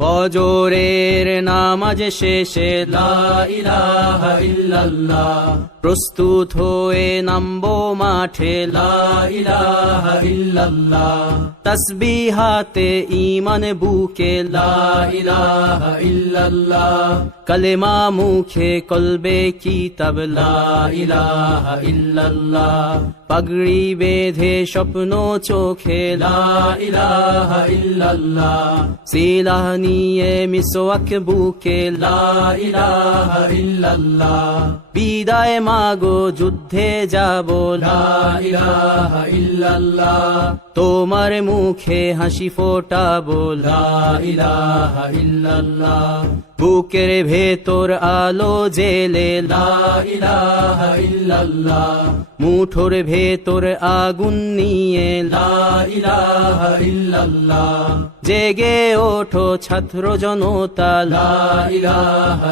ফজরের নামাজ শেষে লা ইলাহা ইল্লাল্লাহ, প্রস্তুত হয়ে নামবো মাঠে লা ইলাহা ইল্লাল্লাহ, তাসবিহাতে ঈমান বুকে লা ইলাহা ইল্লাল্লাহ, কালেমা মুখে কলবে কিতাব লা ইলাহা ইল্লাল্লাহ, পাগড়ি বেঁধে স্বপ্ন চোখে লা ইলাহা ইল্লাল্লাহ, সিলাহ নিয়ে মিসওয়াক বুকে লা ইলাহা ইল্লাল্লাহ, বিদায় মাগো যুদ্ধে যাব লা ইলাহা ইল্লাল্লাহ, তোমার মুখে হাসি ফোটাবো লা ইলাহা ইল্লাল্লাহ, বুকের ভেতর আলো জেলে লা ইলাহা ইল্লাল্লাহ, মুঠোর ভেতর আগুন নিয়ে লা ইলাহা ইল্লাল্লাহ, জেগে ওঠো ছাত্র জনতা লা ইলাহা